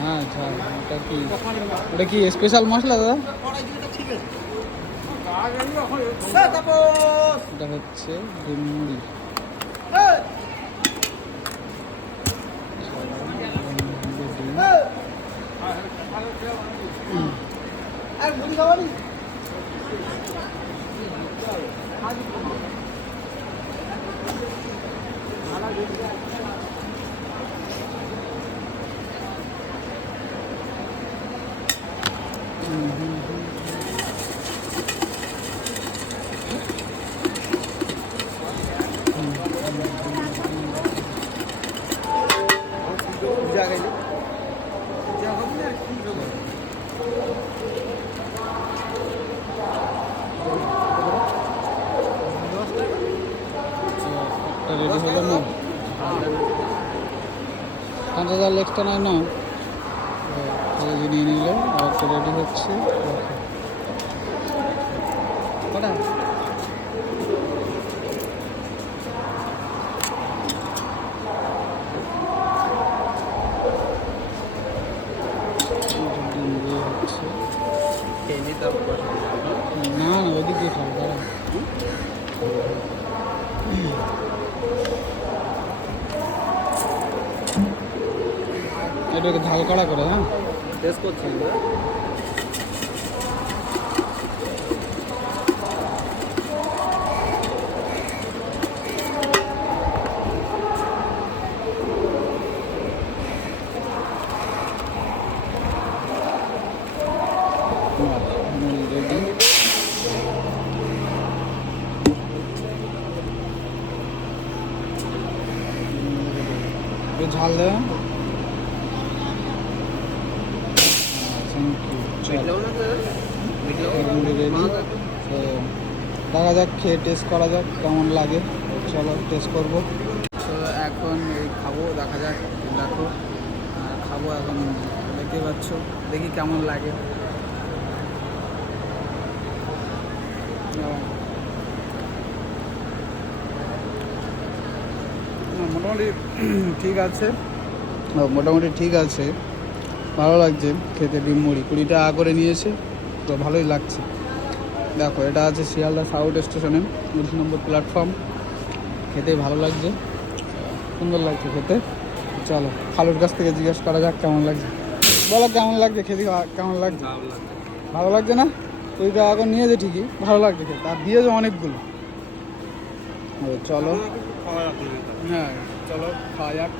হ্যাঁ ঝাল। ওটা কি স্পেশাল মশলা দাদা? এটা হচ্ছে ডিম মুড়ি। রেডি হলো না, কাঁচা জাল এক্সট্রা নয় না, কলেজে নিয়ে নিল। আর একটা রেডি হচ্ছে। না না ওদিক দিয়ে খাবো, দাঁড়া। এটাকে ঝাল কড়া করে, হ্যাঁ টেস্ট করছি। ঝাল দেবেন। দেখা যাক, খেয়ে টেস্ট করা যাক কেমন লাগে। চলো টেস্ট করবো। তো এখন এই খাবো, দেখা যাক। দেখো খাবো এখন, দেখতে পাচ্ছ, দেখি কেমন লাগে। মোটামুটি ঠিক আছে, মোটামুটি ঠিক আছে, ভালো লাগছে খেতে। ডিম মুড়ি 20 টাকা করে নিয়েছে, তো ভালোই লাগছে। দেখো এটা আছে শিয়ালদা সাউথ স্টেশনে, 19 নম্বর প্ল্যাটফর্ম। খেতে ভালো লাগছে, সুন্দর লাগছে খেতে। চলো খালুর কাছ থেকে জিজ্ঞেস করা যাক কেমন লাগছে। বলো কেমন লাগছে খেতে, কেমন লাগছে? ভালো লাগছে না? 20 টাকা করে নিয়েছে ঠিকই, ভালো লাগছে খেতে, আর দিয়েছে অনেকগুলো। চলো, হ্যাঁ চলো খাওয়া যাক।